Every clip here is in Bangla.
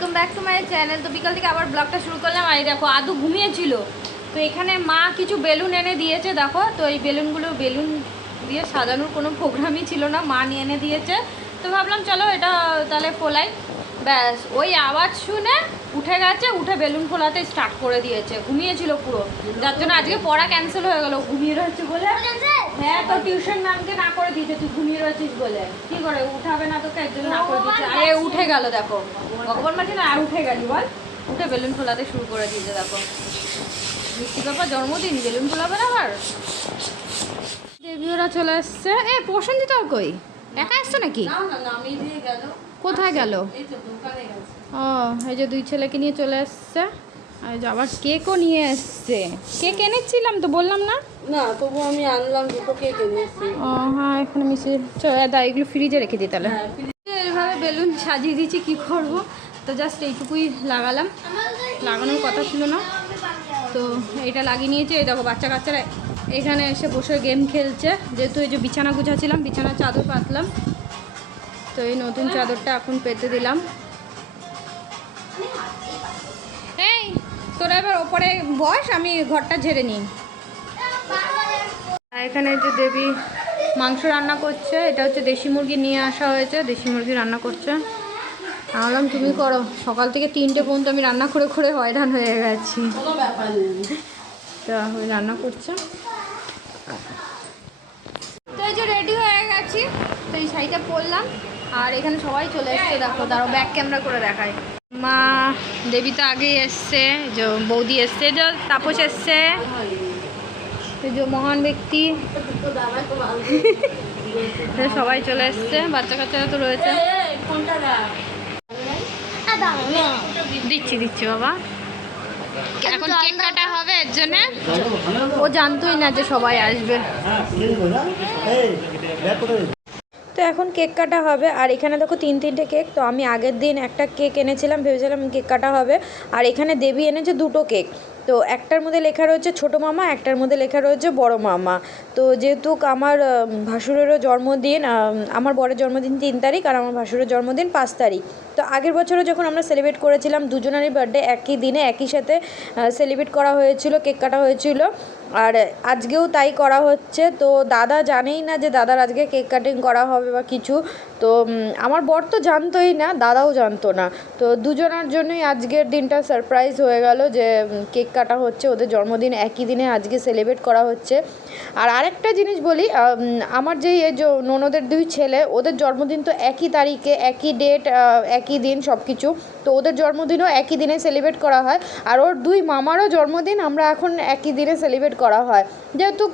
Welcome back to my channel তো বিকাল থেকে আবার ব্লগটা শুরু করলাম। আর দেখো, আদু ঘুমিয়েছিল। তো এখানে মা কিছু বেলুন এনে দিয়েছে, দেখো। তো এই বেলুনগুলো বেলুন দিয়ে সাজানোর কোনো প্রোগ্রামই ছিল না। মা নিয়ে এনে দিয়েছে। তো ভাবলাম, চলো এটা তাহলে ফোলাই। ব্যাস, ওই আওয়াজ শুনে উঠে গেছে, উঠে বেলুন ফোলাতে স্টার্ট করে দিয়েছে, ঘুমিয়েছিল পুরো। যার জন্য আজকে পড়া ক্যান্সেল হয়ে গেল, ঘুমিয়ে রয়েছে বলে? হ্যাঁ তো টিউশন ম্যামকে না করে দিয়েছে, তুই ঘুমিয়ে রয়েছিস বলে। কি করে, উঠাবে না তোকে একজন না করে দিয়েছে। আরে, উঠে গেল, দেখো। ভগবান মাঠে না, আর উঠে গেলি, বল। উঠে বেলুন ফোলাতে শুরু করে দিয়েছে, দেখো। মিষ্টি জন্মদিন, বেলুন ফোলাবে আবার? দেবীরা চলে এসছে। এ প্রসঞ্জিত কই? একা এসছো নাকি? না না নামিয়ে দিয়ে গেল। কোথায় গেল? ও এই যে দুই ছেলেকে নিয়ে চলে এসছে আর আবার কেকও নিয়ে এসছে। কেক এনেছিলাম তো বললাম না? না তবু আমি আনলাম দুটো কেক এনেছি। ও হ্যাঁ এখানে মিশে চলো দা এগুলো ফ্রিজে রেখে দিই তাহলে। হ্যাঁ এইভাবে বেলুন সাজিয়ে দিয়েছি কি করব? তো জাস্ট এইটুকুই লাগালাম। লাগানোর কথা ছিল না। তো এটা লাগিয়ে নিয়েছি। এই দেখো বাচ্চা কাচ্চারা এখানে এসে বসে গেম খেলছে। যেহেতু এই যে বিছানা গুছাচ্ছিলাম বিছানার চাদর পাতলাম। তো এই নতুন চাদরটা এখন পেতে দিলাম। এই, তোরা এবার ওপরে বস, আমি ঘরটা ঝেড়ে নিই। এখানে যে দেবী মাংস রান্না করছে, এটা হচ্ছে দেশি মুরগি নিয়ে আসা হয়েছে, দেশি মুরগি রান্না করছে। ভাবলাম তুমি করো, সকাল থেকে তিনটে পর্যন্ত আমি রান্না করে করে হয়রান হয়ে গেছি। তো রান্না করছে। তো এই যে রেডি হয়ে গেছি, তো এই শাড়িটা পরলাম। আর এখানে সবাই চলে এসছে, দেখো তারও ব্যাক ক্যামেরা করে দেখায় মা, দেবী তো আগেই এসছে বৌদি এসছে যে তাপস এসছে। যে মহান ব্যক্তি। সবাই চলে এসছে, বাচ্চা কাচ্চারা তো রয়েছে। দিচ্ছি দিচ্ছি বাবা। এখন কেক কাটা হবে এর জন্য? ও জানতোই না যে সবাই আসবে। তো এখন কেক কাটা হবে। আর এখানে দেখো তিন তিনটে কেক, তো আমি আগের দিন একটা কেক এনেছিলাম, ভেবেছিলাম কেক কাটা হবে। আর এখানে দেবী এনেছে দুটো কেক। তো একটার মধ্যে লেখা রয়েছে ছোটো মামা, একটার মধ্যে লেখা রয়েছে বড় মামা। তো যেহেতু আমার ভাসুরেরও জন্মদিন আমার বরের জন্মদিন তিন তারিখ আর আমার ভাসুরের জন্মদিন পাঁচ তারিখ। তো আগের বছরও যখন আমরা সেলিব্রেট করেছিলাম, দুজনেরই বার্থডে একই দিনে, একই সাথে সেলিব্রেট করা হয়েছিল কেক কাটা হয়েছিল। আর আজকেও তাই করা হচ্ছে। তো দাদা জানেই না যে দাদার আজকে কেক কাটিং করা হবে বা কিছু। তো আমার বর তো জানতোই না, দাদাও জানতো না। তো দুজনার জন্যই আজকের দিনটা সারপ্রাইজ হয়ে গেল যে কেক কাটা হচ্ছে, ওদের জন্মদিন একই দিনে আজকে সেলিব্রেট করা হচ্ছে। আর আরেকটা জিনিস বলি আমার যেই যে ননদের দুই ছেলে, ওদের জন্মদিন তো একই তারিখে, একই ডেট একই দিন সব কিছু তো ওদের জন্মদিনও একই দিনে সেলিব্রেট করা হয়। আর ওর দুই মামারও জন্মদিন আমরা এখন একই দিনে সেলিব্রেট করা হয়। যেহেতু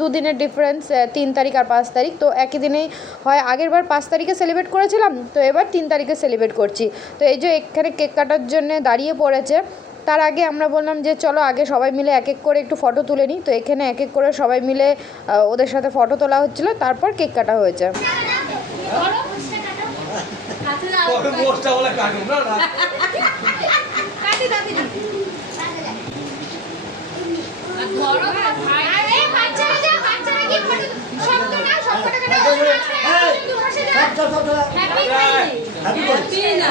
দুদিনের ডিফারেন্স তিন তারিখ আর পাঁচ তারিখ, তো একই দিনেই হয়। আগের বার পাঁচ তারিখে সেলিব্রেট করেছিলাম, তো এবার তিন তারিখে সেলিব্রেট করছি। তো এই যে এখানে কেক কাটার জন্য দাঁড়িয়ে পড়েছে তার আগে আমরা বললাম যে চলো আগে সবাই মিলে এক এক করে একটু ফটো তুলে নিই তো এখানে এক এক করে সবাই মিলে ওদের সাথে ফটো তোলা হচ্ছিল তারপর কেক কাটা হয়েছে কাটুন না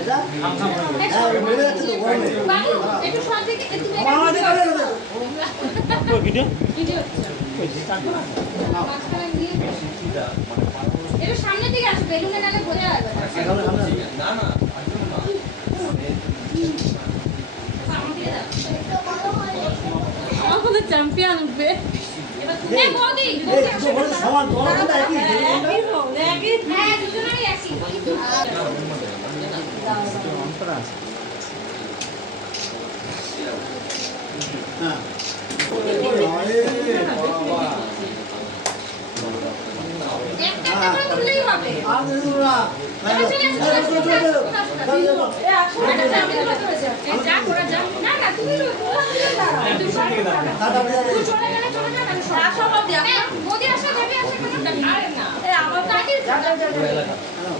না সাউথ ইন্ডিয়ান এই পাতায় হ্যাপি আর কত করে উঠি যাবে কেন না ফ্যানটা উপরে ফ্যানটা অফ করি এবার একটা হালারে পেটে টান লাগছে না না ঠিক না না না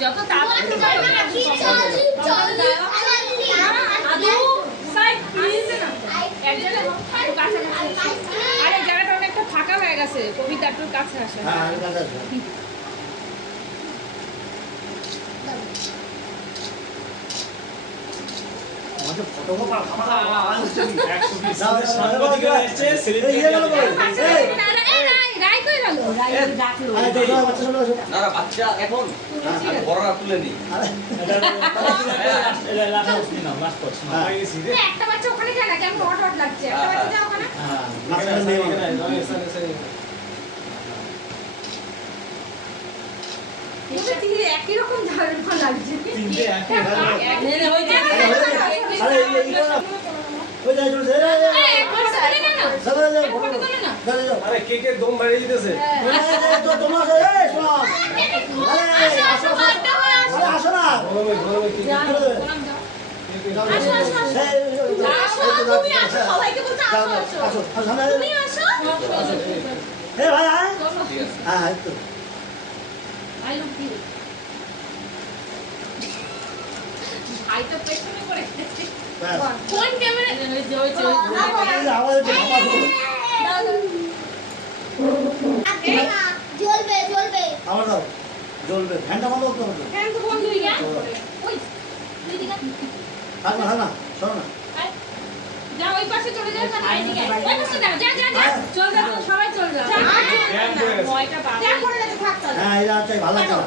যাও একটু সরে থেকে দিকে আসো নালে বোঝা না। আমাদের চ্যাম্পিয়ন উঠবে এ বৌদি একই হোক একই না। হ্যাঁ আরে বাবা একটা একটা করে তুললেই হবে আর দিদি না চলো চলো চলো চলো এ যা করে যা না না তুমি না তোমার হ্যাঁ আসো হ্যাঁ প্যান্ট কি কি হ্যাঁ হ্যাঁ হ্যাঁ হয়ে আসে হ্যাঁ তিনটে তিনটে দম বাড়িয়ে দিতেছে আসো আসো আসো, আসো, আসো। আসো, আসো, আসো, আসো। আসো আসো আসো। I love you. ভাই তো পেছনে পড়ে। কোন ক্যামেরা ওই যে ওই যে ওই যে। এই আমাদের তো খাবার জ্বলবে জ্বলবে। আমার দাও। জ্বলবে। ফ্যানটা বন্ধ করতে হবে ফ্যান তো বন্ধ হয়ে গেছে। ওই, দুই দিকে। না না শোনো না। ওই পাশে চলে যাও তাহলে এইদিকে আয়। ওই পাশে যাও, যা, যা, যা। চল যা, সবাই চল যা। যা, করে গেছে। নয়টা বাজে। যা, করে গেছে, থাক। হ্যাঁ এটা চাই ভালো নাও।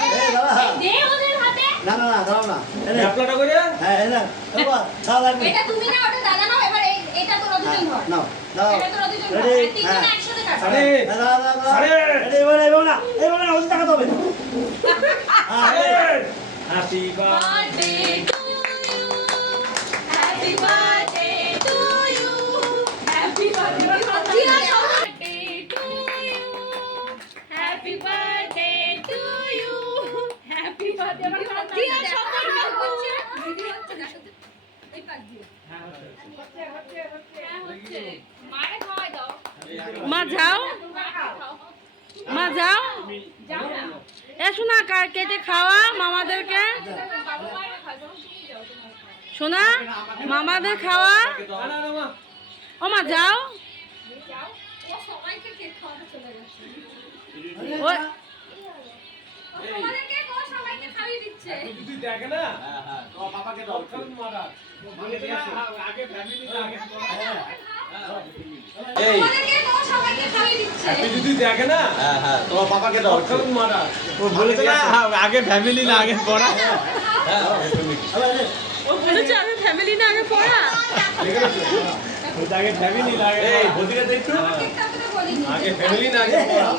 এই এই দে ওদের হাতে। না না না দাঁড়াও না এই নে। অ্যাপলাটা করে হ্যাঁ এই না এবার দাও লাগবে এটা তুমি না ওটা দাদা নাও এবার এই- এটা তোরা দুজন ধর নাও দাও এটা তোরা দুজন ধর রেডি আর তিনজনে হ্যাঁ একসাথে কাটো আরে দাদা দাদা আরে! এবার এবার না এবার না ওই টাকা দেবে হ্যাঁ এই। হ্যাপি birthday মা যাও। মা যাও। যাও এ শোনা কার কেটে খাওয়া? মামাদেরকে। শোনা মামাদের খাওয়া? ও মা যাও। যাও। ও দিচ্ছে। দেখে না হ্যাঁ হ্যাঁ পাপাকে দাও মারা আগে ফ্যামিলি আগে এই না হ্যাঁ হ্যাঁ না আগে ফ্যামিলি না আগে পড়া হ্যাঁ এই। ও বলেছে আমি ফ্যামিলি না আগে পড়া আগে ফ্যামিলি লাগে এই বদিকে দে তো আগে ফ্যামিলি না আগে পড়া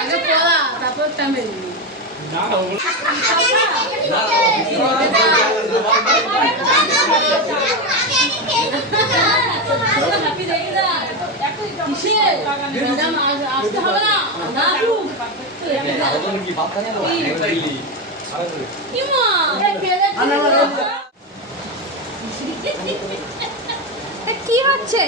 আগে পড়া, তারপর। কি হচ্ছে?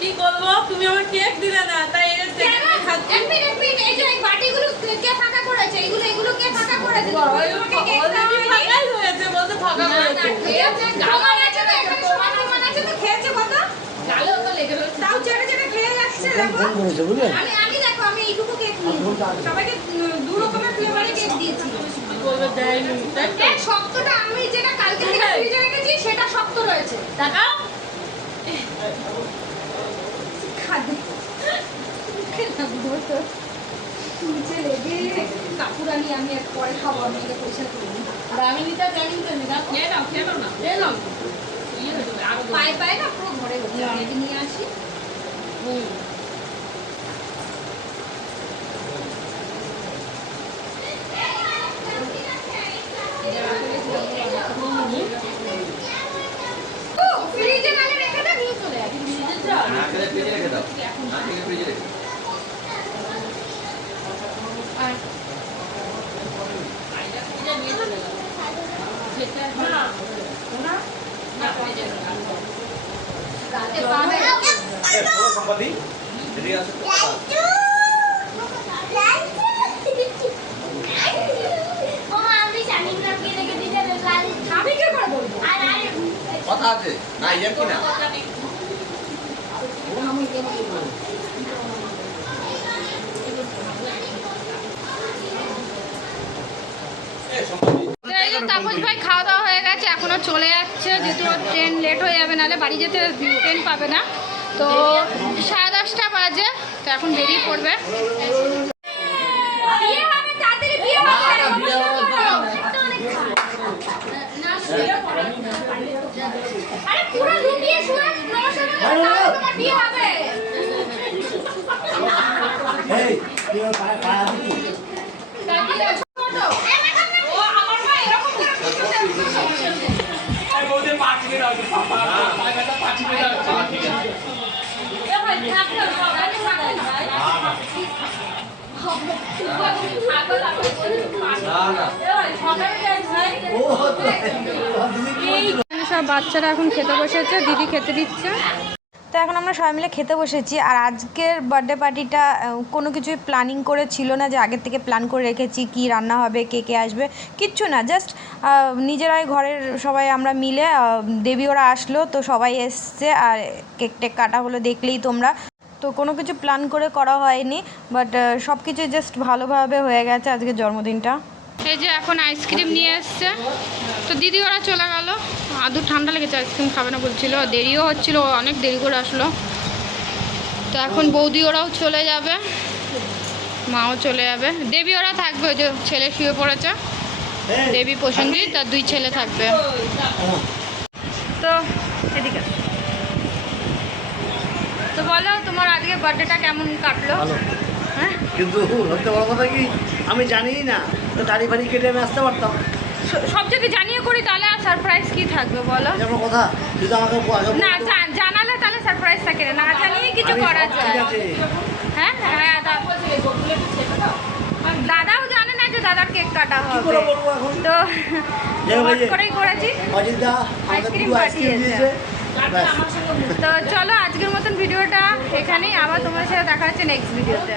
কি করব তুমি আমার কেক দিলে না তাই এর থেকে কেন? এক মিনিট, এক মিনিট, এই যে এই বাটিগুলো কে- ফাঁকা করেছে? এগুলো- এগুলো কে ফাঁকা করেছে? তোমাকে কেক হয়নি? ফাঁকাই হয়েছে বলতে ফাঁকা করেছে খেয়েছে, আছে তো, এখানে সবার প্রমাণ আছে তো, খেয়েছে কত? গালে তো লেগে রয়েছে তাও চেটে চেটে খেয়ে যাচ্ছে, দেখো। আমি আমি দেখো আমি এইটুকু কেক নিয়েছি সবাইকে দু রকমের ফ্লেভারে কেক দিয়েছি বলবে দেয়নি তাই তো? শক্তটা আমি যেটা কালকে থেকে ফ্রিজে রেখেছি সেটা শক্ত রয়েছে তাকাও খাদ্য। মুখে লাগবো তো নিচে লেগে কাকুরানি আমি এক পরে খাব আমি পয়সা করি দামিনীটা জানি তো না খেয়ে নাও খেয়ে নাও না। খেয়ে নাও। ইয়ে পায়ে পায়ে না পুরো ঘরে নিয়ে আসি। হুম। ও ফ্রিজে নালে রেখে দে নিয়ে চলে আসি না খেলে ফ্রিজে রেখে দাও না খেলে ফ্রিজে রেখে দাও এটা নিয়ে চলে গেল। খেতে আসবে না। না, ফ্রিজে রাখো। রাতে পাবে এ, বলো সম্পাদি এদিকে আসো তো। আমি জানি না কি রেখে দিতে লাল আমি কি করে বলব আর আর কথা আছে? না ইয়ে কি না এ, সম্পাদি তো এই যে তাপস ভাই খাওয়া দাওয়া হয়ে গেছে এখনও চলে যাচ্ছে যেহেতু ওর ট্রেন লেট হয়ে যাবে নাহলে বাড়ি যেতে ট্রেন পাবে না। তো সাড়ে দশটা বাজে, তো এখন বেরিয়ে পড়বে। আরে পুরো লুকিয়ে শুয়ে, নমস্কার বলে তোমার বিয়ে হবে। সব বাচ্চারা এখন খেতে বসেছে, দিদি খেতে দিচ্ছে। তো এখন আমরা সবাই মিলে খেতে বসেছি, আর আজকের বার্থডে পার্টিটা কোনো কিছুই প্ল্যানিং করে ছিল না যে আগের থেকে প্ল্যান করে রেখেছি, কি রান্না হবে, কে কে আসবে, কিচ্ছু না জাস্ট নিজেরাই ঘরের সবাই আমরা মিলে দেবী ওরা আসলো, তো সবাই এসছে, আর কেক টেক কাটা হলো, দেখলেই তোমরা। তো কোনো কিছু প্ল্যান করে করা হয়নি বাট সব কিছু জাস্ট ভালোভাবে হয়ে গেছে আজকের জন্মদিনটা। এই যে এখন আইসক্রিম নিয়ে এসছে। তো দিদি ওরা চলে গেল। আদু ঠান্ডা লেগেছে আইসক্রিম খাবে না বলছিল। দেরিও হচ্ছিল অনেক দেরি করে আসলো। তো এখন বৌদি ওরাও চলে যাবে। মাও চলে যাবে। দেবী ওরা থাকবে ওই যে ছেলে শুয়ে পড়েছে। দেবী প্রসঙ্গী তার দুই ছেলে থাকবে। তো এদিকে। তো বলো তোমার আজকে বার্থডেটা কেমন কাটলো? হ্যাঁ? কিন্তু সবচেয়ে বড় কথা কি আমি জানিই না তো দাড়ি ফাড়ি কেটে আমি আসতে পারতাম। সব যদি জানিয়ে করি তাহলে আর সারপ্রাইজ কি থাকবে বলো? আমার কথা যদি আমাকে না জানালে তাহলে সারপ্রাইজ থাকে না না জানিয়ে কিছু করা যায় হ্যাঁ হ্যাঁ দাদাও জানে না যে দাদার কেক কাটা হবে। তো করেই করেছি। আইসক্রিম পাঠিয়েছে। তো চলো আজকের মতন ভিডিওটা এখানেই আবার তোমার সাথে দেখা হচ্ছে নেক্সট ভিডিওতে